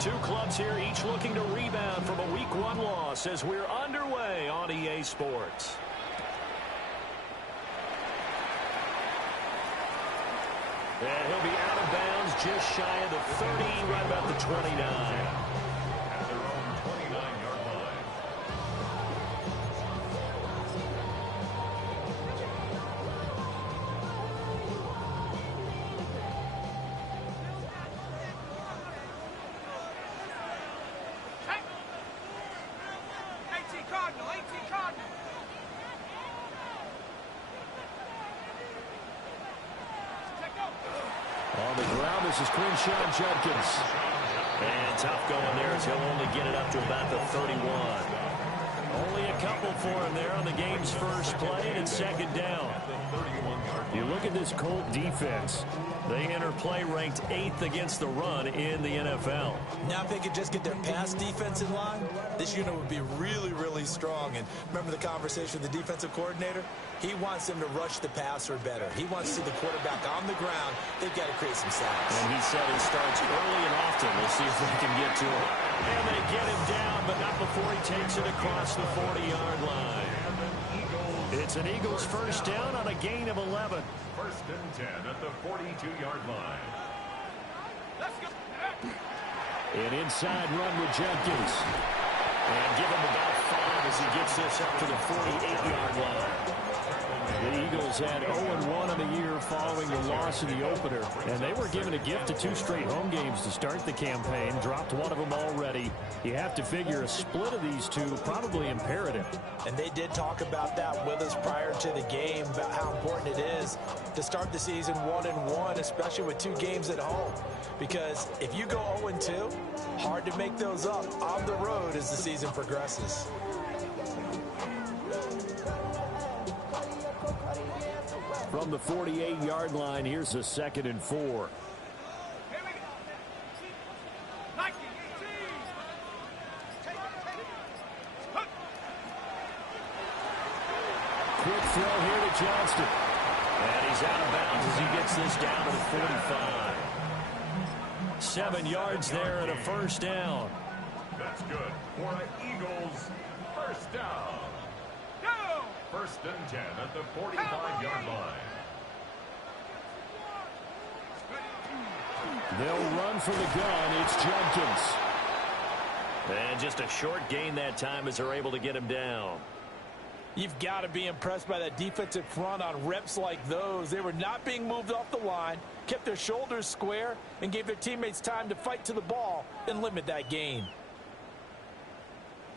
Two clubs here, each looking to rebound from a Week 1 loss as we're underway on EA Sports. And he'll be out of bounds just shy of the 30, right about the 29. At their own 29-yard line. On the ground, this is Quinshon Judkins. And tough going there as he'll only get it up to about the 31. Only a couple for him there on the game's first play, and it's second down. You look at this Colt defense. They enter play ranked 8th against the run in the NFL. Now if they could just get their pass defense in line, this unit would be really, really strong. And remember the conversation with the defensive coordinator? He wants them to rush the passer better. He wants to see the quarterback on the ground. They've got to create some sacks. And he said it starts early and often. We'll see if they can get to him. And they get him down, but not before he takes it across the 40-yard line. It's an Eagles first down on a gain of 11. First and 10 at the 42-yard line. Let's go. An inside run with Judkins. And give him about 5 as he gets this up to the 48-yard line. The Eagles had 0-1 on the year following the loss in the opener, and they were given a gift of 2 straight home games to start the campaign. Dropped one of them already. You have to figure a split of these two probably imperative. And they did talk about that with us prior to the game, about how important it is to start the season 1-1, especially with 2 games at home. Because if you go 0-2, hard to make those up on the road as the season progresses. From the 48-yard line, here's a 2nd and 4. Quick throw here to Johnston. And he's out of bounds as he gets this down to the 45. 7 yards there and a first down. That's good for the Eagles. First down. First and 10 at the 45-yard line. They'll run for the gun. It's Judkins. And just a short gain that time as they're able to get him down. You've got to be impressed by that defensive front on reps like those. They were not being moved off the line, kept their shoulders square, and gave their teammates time to fight to the ball and limit that gain.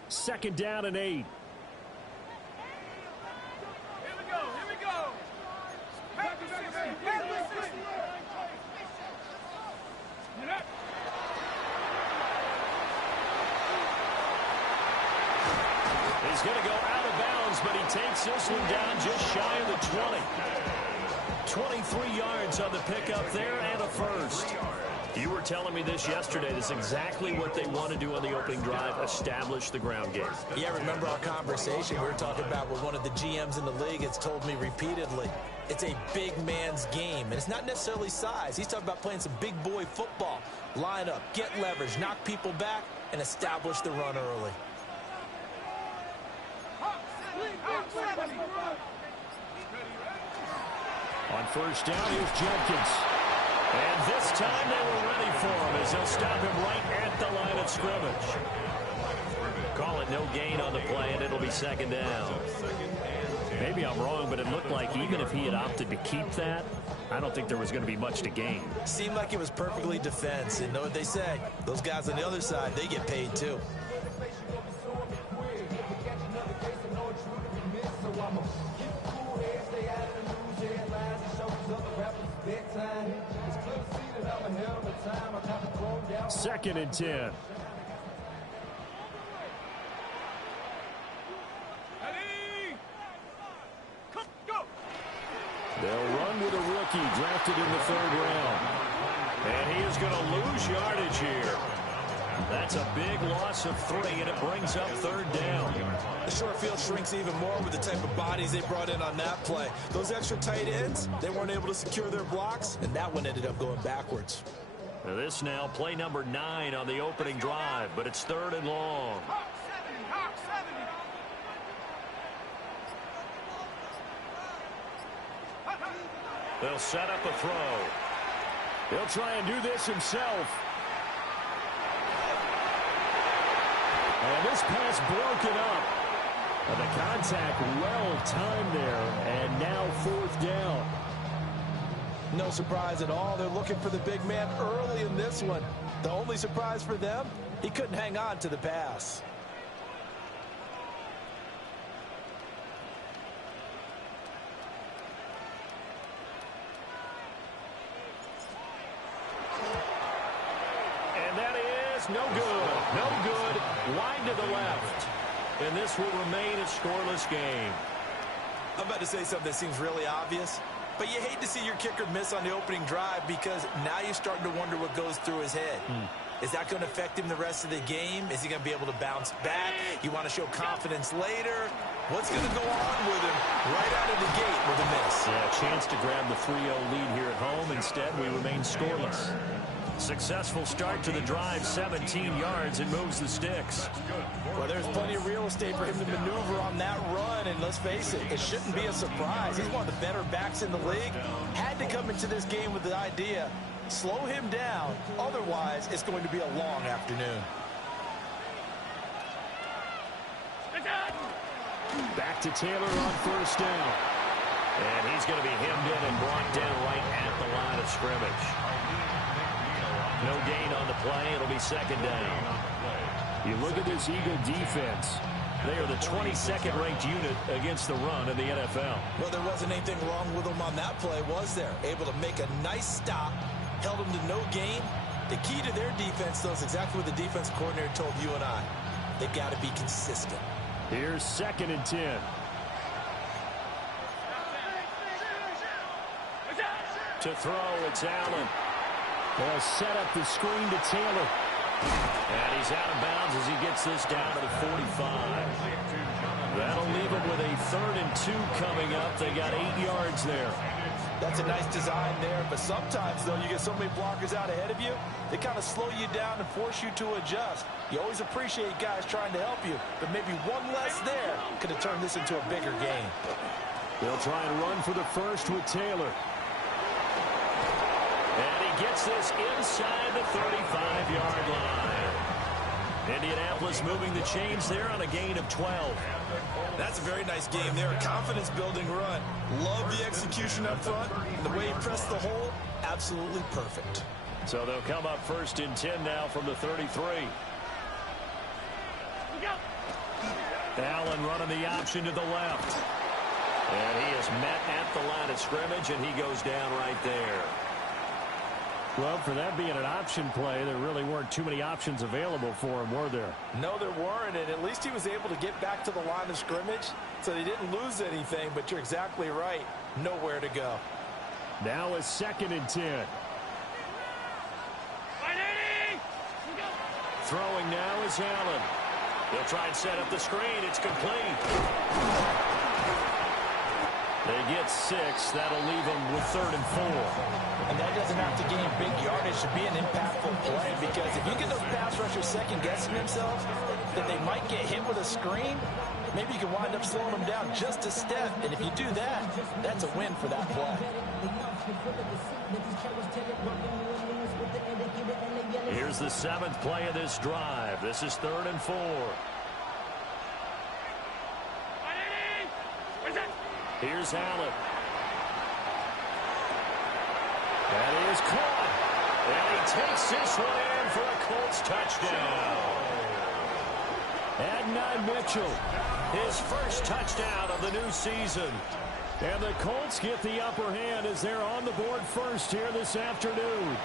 2nd down and 8. He's going to go out of bounds, but he takes this one down just shy of the 20. 23 yards on the pickup there and a first. You were telling me this yesterday. This is exactly what they want to do on the opening drive, establish the ground game. Yeah, remember our conversation we were talking about with one of the GMs in the league has told me repeatedly. It's a big man's game, and it's not necessarily size. He's talking about playing some big boy football. Line up, get leverage, knock people back, and establish the run early. On first down, here's Judkins. And this time they were ready for him as they'll stop him right at the line of scrimmage. Call it no gain on the play, and it'll be 2nd down. Maybe I'm wrong, but it looked like even if he had opted to keep that, I don't think there was going to be much to gain. Seemed like it was perfectly defense. And know what they say? Those guys on the other side, they get paid too. Second and 10. They'll run with a rookie drafted in the 3rd round. And he is going to lose yardage here. That's a big loss of 3, and it brings up 3rd down. The short field shrinks even more with the type of bodies they brought in on that play. Those extra tight ends, they weren't able to secure their blocks, and that one ended up going backwards. This now play number 9 on the opening drive, but it's 3rd and long. Hawk 70, Hawk 70. They'll set up a throw. He'll try and do this himself. And this pass broken up. And the contact well timed there, and now 4th down. No surprise at all. They're looking for the big man early in this one. The only surprise for them, he couldn't hang on to the pass. And that is no good. No good. Wide to the left. And this will remain a scoreless game. I'm about to say something that seems really obvious, but you hate to see your kicker miss on the opening drive because now you're starting to wonder what goes through his head. Is that going to affect him the rest of the game? Is he going to be able to bounce back? You want to show confidence later? What's going to go on with him right out of the gate with a miss? Yeah, a chance to grab the 3-0 lead here at home. Instead, we remain scoreless. Successful start to the drive, 17 yards, and moves the sticks. Well, there's plenty of real estate for him to maneuver on that run, and let's face it, it shouldn't be a surprise. He's one of the better backs in the league. Had to come into this game with the idea, slow him down, otherwise it's going to be a long afternoon. Back to Taylor on 1st down. And he's going to be hemmed in and brought down right at the line of scrimmage. No gain on the play. It'll be 2nd down. You look at this Eagle defense. They are the 22nd ranked unit against the run in the NFL. Well, there wasn't anything wrong with them on that play, was there? Able to make a nice stop, held them to no gain. The key to their defense, though, is exactly what the defense coordinator told you and I. They've got to be consistent. Here's 2nd and 10. To throw, it's Allen. They'll set up the screen to Taylor. And he's out of bounds as he gets this down to the 45. That'll leave him with a 3rd and 2 coming up. They got 8 yards there. That's a nice design there, but sometimes, though, you get so many blockers out ahead of you, they kind of slow you down and force you to adjust. You always appreciate guys trying to help you, but maybe one less there could have turned this into a bigger game. They'll try and run for the first with Taylor. And he gets this inside the 35-yard line. Indianapolis moving the chains there on a gain of 12. That's a very nice game there. A confidence-building run. Love the execution up front. And the way he pressed the hole, absolutely perfect. So they'll come up 1st and 10 now from the 33. Allen running the option to the left. And he is met at the line of scrimmage, and he goes down right there. Well, for that being an option play, there really weren't too many options available for him, were there? No, there weren't, and at least he was able to get back to the line of scrimmage, so they didn't lose anything, but you're exactly right. Nowhere to go. Now a 2nd and 10. Throwing now is Allen. They'll try and set up the screen. It's complete. They get 6. That'll leave them with 3rd and 4. And that doesn't have to gain big yardage to be an impactful play, because if you get those pass rushers second-guessing themselves that they might get hit with a screen, maybe you can wind up slowing them down just a step. And if you do that, that's a win for that play. Here's the 7th play of this drive. This is 3rd and 4. Here's Allen. That is caught. And he takes this one in for a Colts touchdown. Adnan Mitchell, his first touchdown of the new season. And the Colts get the upper hand as they're on the board first here this afternoon.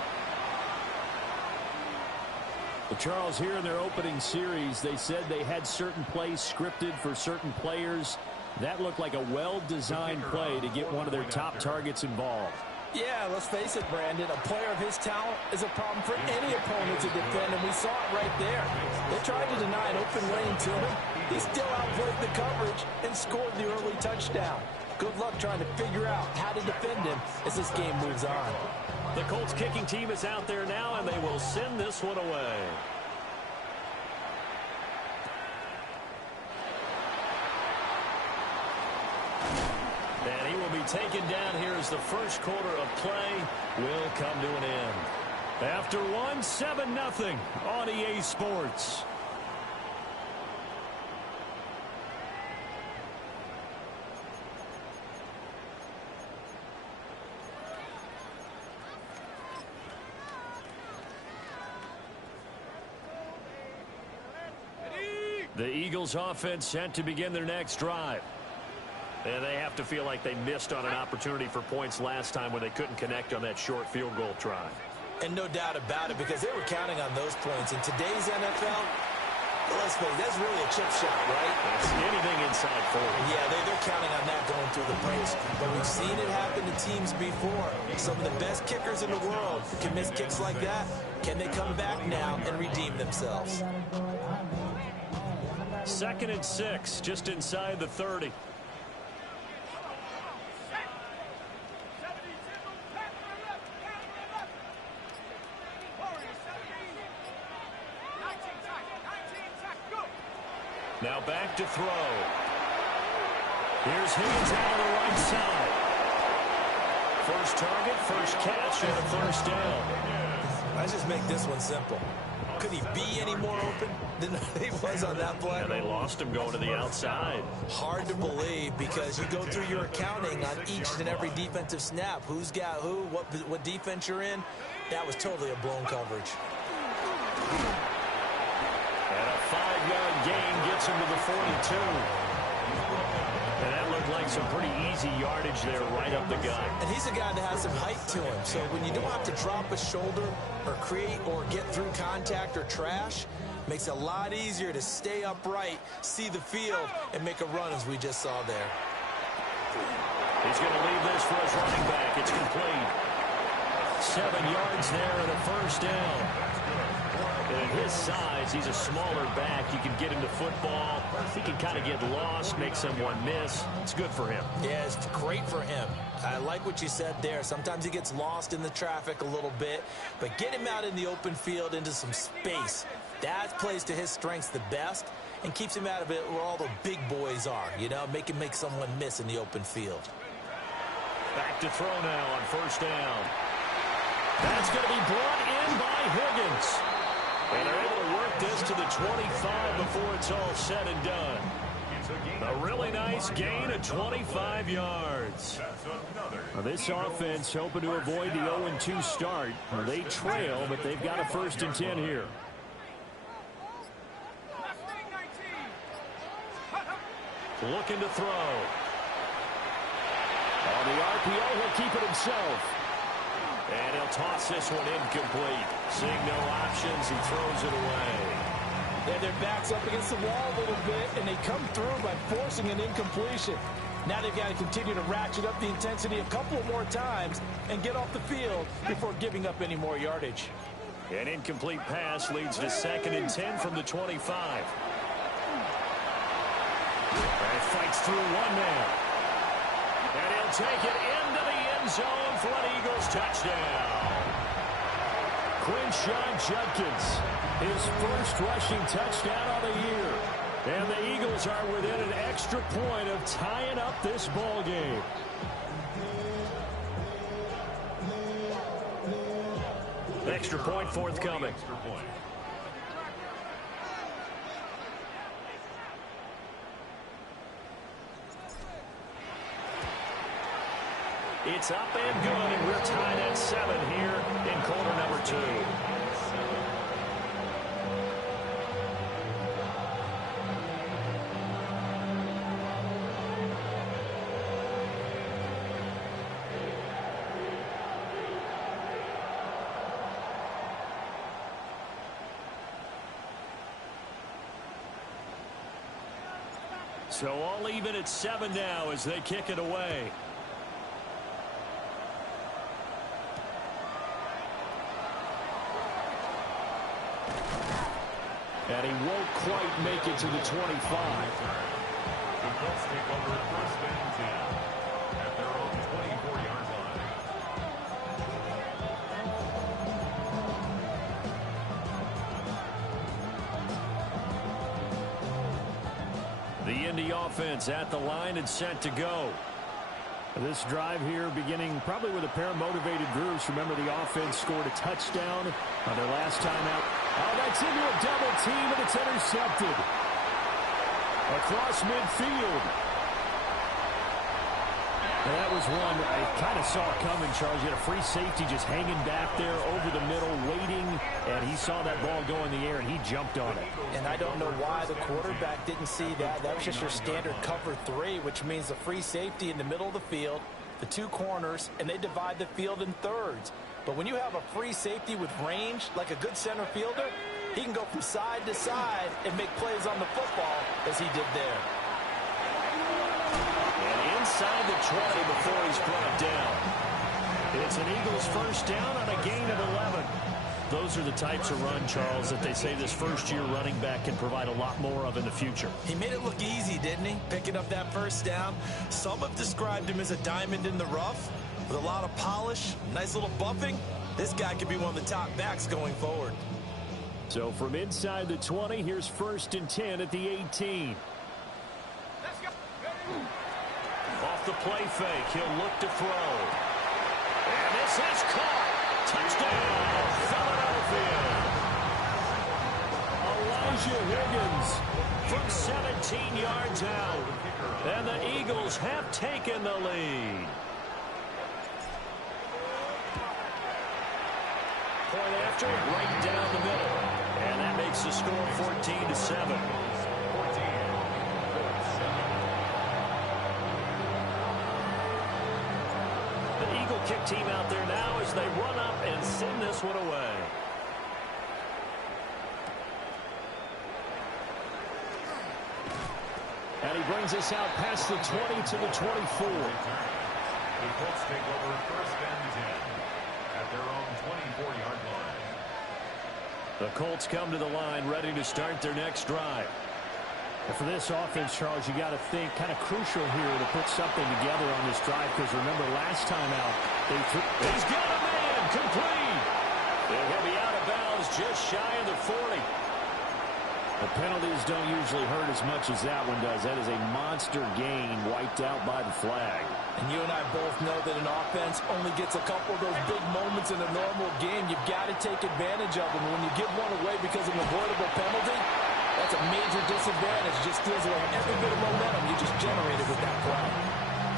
But Charles, here in their opening series, they said they had certain plays scripted for certain players. That looked like a well-designed play to get one of their top targets involved. Yeah, let's face it, Brandon. A player of his talent is a problem for any opponent to defend, and we saw it right there. They tried to deny an open lane to him. He still outplayed the coverage and scored the early touchdown. Good luck trying to figure out how to defend him as this game moves on. The Colts kicking team is out there now, and they will send this one away. And he will be taken down here as the first quarter of play will come to an end. After one, 7-0 on EA Sports. The Eagles offense set to begin their next drive. And they have to feel like they missed on an opportunity for points last time when they couldn't connect on that short field goal try. And no doubt about it, because they were counting on those points. In today's NFL, let's face it, that's really a chip shot, right? That's anything inside 40. Yeah, they're counting on that going through the post. But we've seen it happen to teams before. Some of the best kickers in the world can miss kicks like that. Can they come back now and redeem themselves? 2nd and 6, just inside the 30. Now back to throw. Here's Higgins out of the right side. First target, first catch, and a first down. Let's just make this one simple. Could he be any more open than he was on that play? And they lost him going to the outside. Hard to believe, because you go through your accounting on each and every defensive snap. Who's got who, what defense you're in. That was totally a blown coverage. And a 5-yard gain gets him to the 42. And that looked like some pretty easy yardage there right up the gut. And he's a guy that has some height to him. So when you don't have to drop a shoulder or create or get through contact or trash, makes it a lot easier to stay upright, see the field, and make a run as we just saw there. He's going to leave this for his running back. It's complete. 7 yards there and a first down. And at his size, he's a smaller back. You can get him to football. He can kind of get lost, make someone miss. It's good for him. Yeah, it's great for him. I like what you said there. Sometimes he gets lost in the traffic a little bit, but get him out in the open field into some space. That plays to his strengths the best and keeps him out of it where all the big boys are, you know, make him make someone miss in the open field. Back to throw now on first down. That's going to be brought in by Higgins. And they're able to work this to the 25 before it's all said and done. A really nice gain of 25 yards. Now this offense hoping to avoid the 0-2 start. They trail, but they've got a 1st and 10 here. Looking to throw. On the RPO, he'll keep it himself. And he'll toss this one incomplete. Seeing no options, he throws it away. Yeah, their back's up against the wall a little bit, and they come through by forcing an incompletion. Now they've got to continue to ratchet up the intensity a couple more times and get off the field before giving up any more yardage. An incomplete pass leads to 2nd and 10 from the 25. And fights through one man. And he'll take it into the end zone for an Eagles touchdown. Quinshawn Judkins, his first rushing touchdown of the year. And the Eagles are within an extra point of tying up this ball game. Extra point forthcoming. It's up and good, and we're tied at 7 here in quarter number 2. So all even at 7 now as they kick it away. And he won't quite make it to the 25. The Colts take over 1st and 10. Indy offense at the line and set to go. This drive here beginning probably with a pair of motivated Drews. Remember, the offense scored a touchdown on their last time out. Oh, that's into a double team, and it's intercepted. Across midfield. And that was one I kind of saw coming, Charles. You had a free safety just hanging back there over the middle, waiting, and he saw that ball go in the air, and he jumped on it. And I don't know why the quarterback didn't see that. That was just your standard cover 3, which means the free safety in the middle of the field, the 2 corners, and they divide the field in thirds. But when you have a free safety with range, like a good center fielder, he can go from side to side and make plays on the football as he did there. And inside the 20 before he's brought down. It's an Eagles first down on a gain of 11. Those are the types of run, Charles, that they say this first-year running back can provide a lot more of in the future. He made it look easy, didn't he? Picking up that first down. Some have described him as a diamond in the rough with a lot of polish, nice little buffing. This guy could be one of the top backs going forward. So from inside the 20, here's 1st and 10 at the 18. Let's go. Off the play fake, he'll look to throw. And this is caught. Touchdown, Philadelphia. Elijah Higgins from 17 yards out. And the Eagles have taken the lead. Point after, right down the middle. And that makes the score 14-7. The Eagle kick team out there now as they run up and send this one away. And he brings us out past the 20 to the 24. The Colts take over 1st and 10 at their own 24-yard line. The Colts come to the line ready to start their next drive. And for this offense, Charles, you got to think kind of crucial here to put something together on this drive, because remember last time out they took. He's got a man complete. He'll be out of bounds just shy of the 40. The penalties don't usually hurt as much as that one does. That is a monster gain wiped out by the flag. And you and I both know that an offense only gets a couple of those big moments in a normal game. You've got to take advantage of them. And when you give one away because of an avoidable penalty, that's a major disadvantage. It just steals away every bit of momentum you just generated with that play.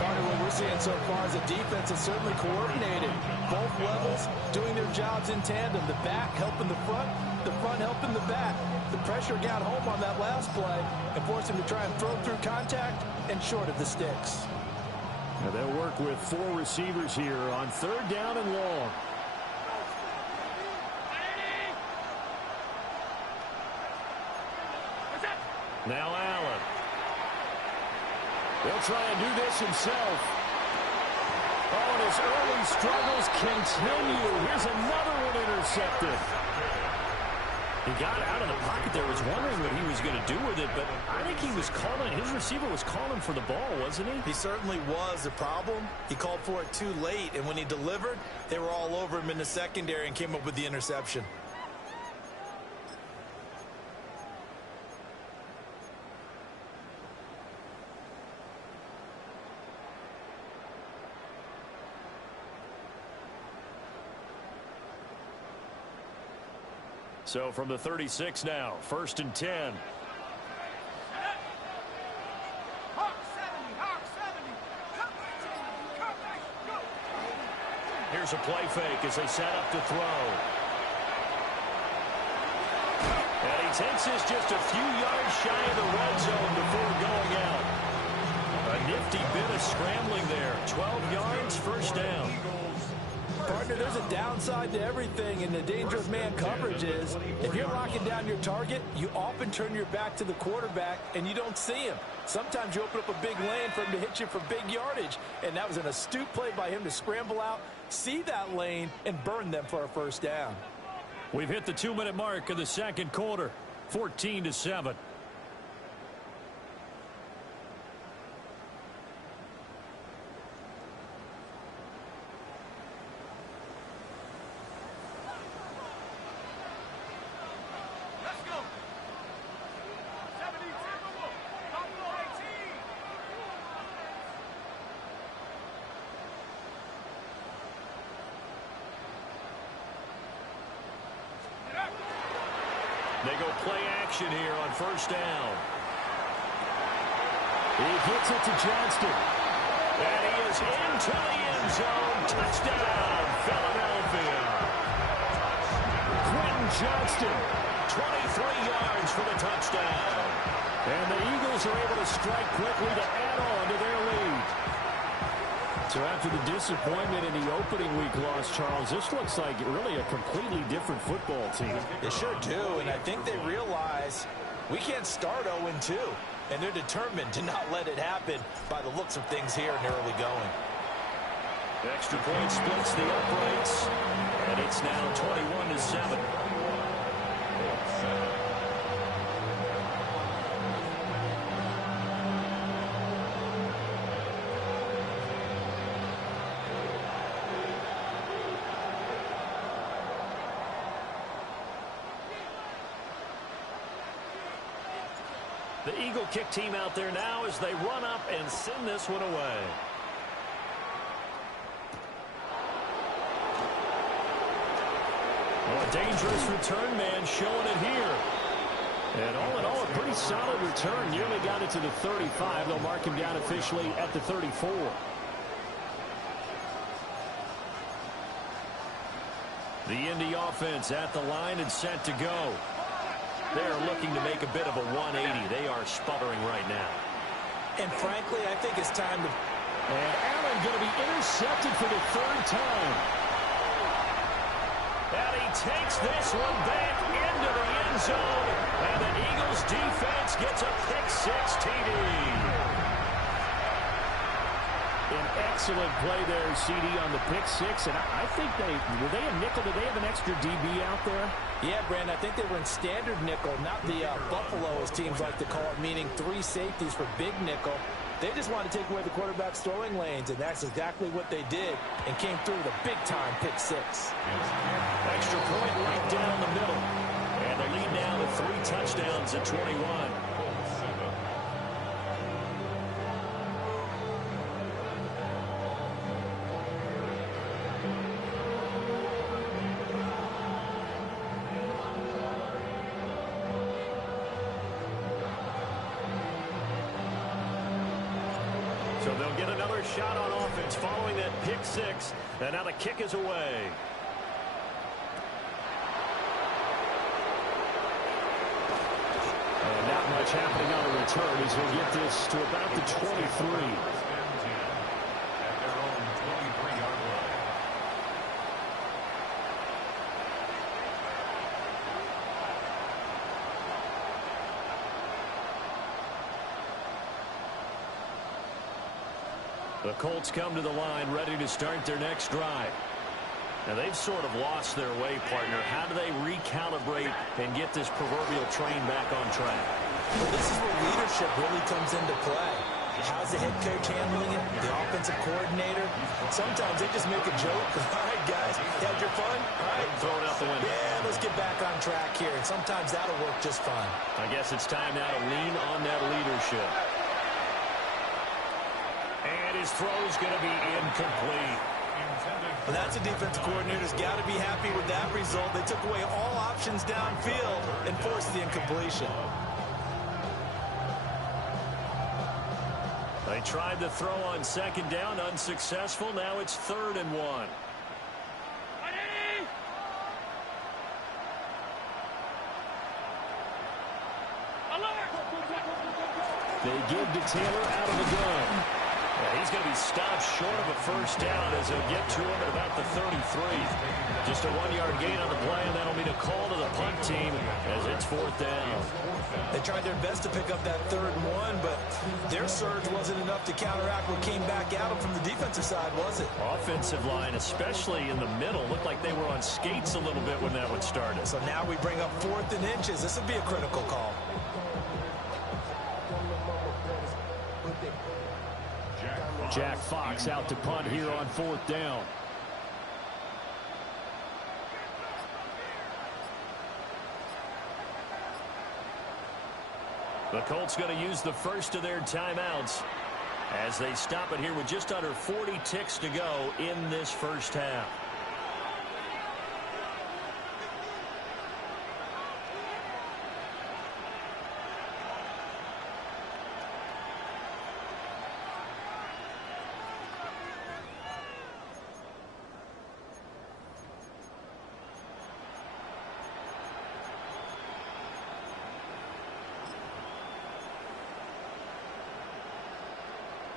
Part of what we're seeing so far is the defense is certainly coordinated. Both levels doing their jobs in tandem. The back helping the front helping the back. The pressure got home on that last play and forced him to try and throw through contact and short of the sticks. Now they'll work with 4 receivers here on 3rd down and long. Now Allen. He'll try and do this himself. Oh, and his early struggles continue. Here's another one intercepted. He got out of the pocket there, was wondering what he was going to do with it, but I think he was calling, his receiver was calling for the ball, wasn't he? He certainly was. The problem, he called for it too late, and when he delivered, they were all over him in the secondary and came up with the interception. So from the 36 now, 1st and 10. Hawk 70, Hawk 70. Come back, go. Here's a play fake as they set up to throw. And he takes this just a few yards shy of the red zone before going out. A nifty bit of scrambling there. 12 yards, 1st down. Partner, there's a downside to everything, and the danger of man coverage is if you're locking down your target, you often turn your back to the quarterback and you don't see him. Sometimes you open up a big lane for him to hit you for big yardage, and that was an astute play by him to scramble out, see that lane, and burn them for a 1st down. We've hit the 2-minute mark of the 2nd quarter, 14-7. Let's go. 70, Timberwolf. Buffalo 18. They go play action here on first down. He gets it to Johnston. And he is into the end zone. Touchdown, Philadelphia. Quentin Johnston. 23 yards for the touchdown. And the Eagles are able to strike quickly to add on to their lead. So after the disappointment in the opening week loss, Charles, this looks like really a completely different football team. They sure do, and I think they realize we can't start 0-2, and they're determined to not let it happen by the looks of things here in the early going. Extra point splits the uprights, and it's now 21-7. The Eagle kick team out there now as they run up and send this one away. Well, a dangerous return man showing it here. And all in all, a pretty solid return. Nearly got it to the 35. They'll mark him down officially at the 34. The Indy offense at the line and set to go. They're looking to make a bit of a 180. They are sputtering right now. And frankly, I think it's time to... And Allen going to be intercepted for the third time. And he takes this one back into the end zone. And the Eagles defense gets a pick-6 TD. An excellent play there, CD, on the pick-6. And I think were they a nickel? Did they have an extra DB out there? Yeah, Brandon, I think they were in standard nickel, not the Buffalo, as teams like to call it, meaning 3 safeties for big nickel. They just wanted to take away the quarterback's throwing lanes, and that's exactly what they did, and came through with a big-time pick-6. Extra point right down the middle. And the lead now to 3 touchdowns at 21. So they'll get another shot on offense following that pick-6. And now the kick is away. And not much happening on the return as he'll get this to about the 23. The Colts come to the line ready to start their next drive. Now, they've sort of lost their way, partner. How do they recalibrate and get this proverbial train back on track? Well, this is where leadership really comes into play. How's the head coach handling it? The offensive coordinator? Sometimes they just make a joke. All right, guys, you had your fun? All right. Throw it out the window. Yeah, let's get back on track here. And sometimes that'll work just fine. I guess it's time now to lean on that leadership. And his throw's going to be incomplete. Well, that's a defensive coordinator's got to be happy with that result. They took away all options downfield and forced the incompletion. They tried to throw on second down, unsuccessful. Now it's 3rd and 1. They give to Taylor out of the gun. Yeah, he's going to be stopped short of a first down as he'll get to him at about the 33. Just a 1-yard gain on the play, and that'll mean a call to the punt team as it's 4th down. They tried their best to pick up that 3rd and 1, but their surge wasn't enough to counteract what came back at them from the defensive side, was it? Offensive line, especially in the middle, looked like they were on skates a little bit when that one started. So now we bring up 4th and inches. This would be a critical call. Jack Fox out to punt here on 4th down. The Colts going to use the first of their timeouts as they stop it here with just under 40 ticks to go in this first half.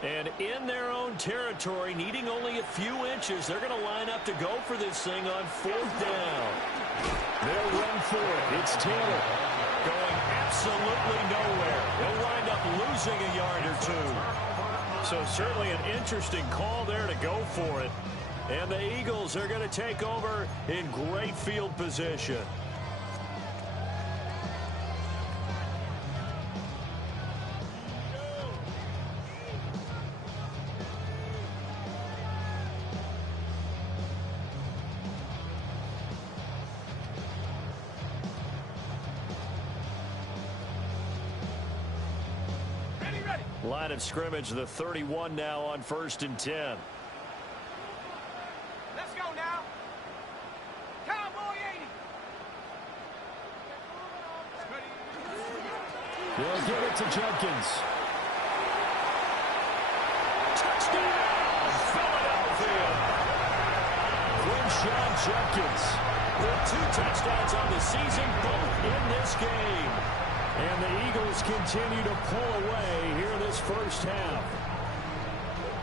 And in their own territory, needing only a few inches, they're going to line up to go for this thing on 4th down. They'll run for it. It's Taylor going absolutely nowhere. He'll wind up losing a yard or two. So certainly an interesting call there to go for it. And the Eagles are going to take over in great field position. Line of scrimmage, the 31 now on 1st and 10. Let's go now. Cowboy 80. They'll give it to Jenkins. Touchdown, Philadelphia. Quinshon Jenkins with 2 touchdowns on the season, both in this game. And the Eagles continue to pull away here this first half.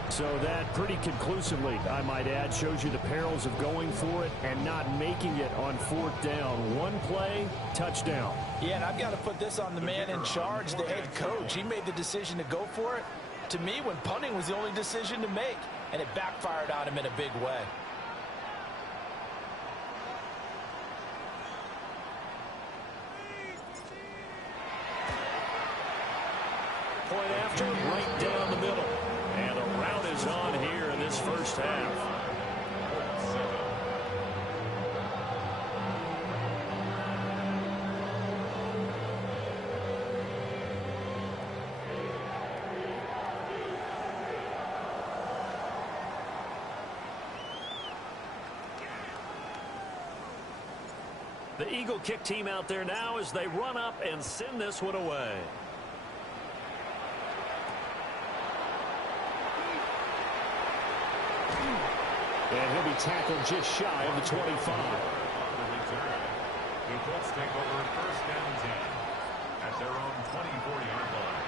So that pretty conclusively, I might add, shows you the perils of going for it and not making it on 4th down. One play, touchdown. Yeah, and I've got to put this on the man in charge, the head coach. He made the decision to go for it. To me, when punting was the only decision to make, and it backfired on him in a big way. Point after, right down the middle. And a rout is on here in this first half. The Eagle kick team out there now as they run up and send this one away. And he'll be tackled just shy of the 25. The Colts take over 1st and 10 at their own 24-yard line.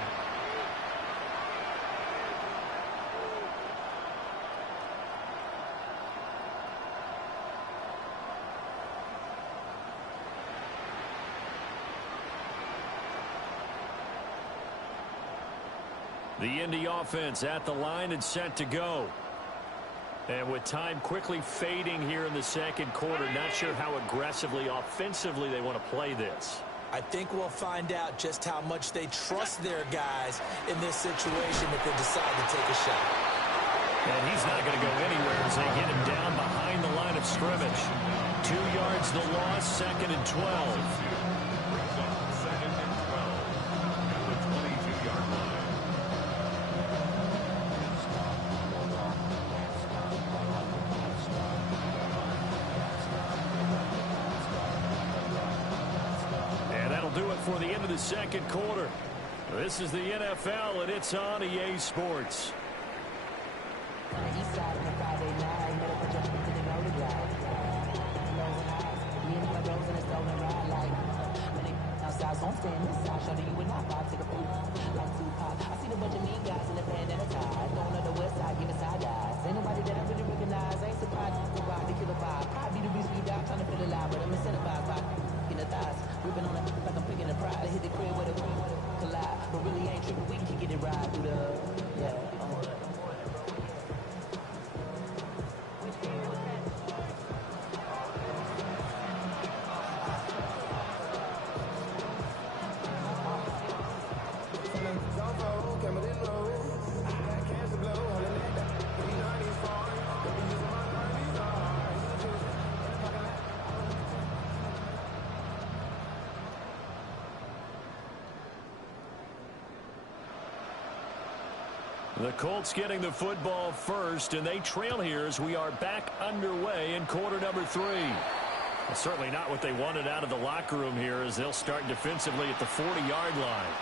The Indy offense at the line and set to go. And with time quickly fading here in the second quarter, not sure how aggressively, offensively they want to play this. I think we'll find out just how much they trust their guys in this situation if they decide to take a shot. And he's not going to go anywhere as they get him down behind the line of scrimmage. 2 yards the loss, 2nd and 12. Brings up 2nd and 12 at the 22-yard line. Do it for the end of the second quarter. This is the NFL, and it's on EA Sports. We've been on it like I'm picking a pride. I hit the crib with a collide, but really ain't tripping. We can kick it right through the The Colts getting the football first, and they trail here as we are back underway in quarter number 3. Well, certainly not what they wanted out of the locker room here as they'll start defensively at the 40-yard line.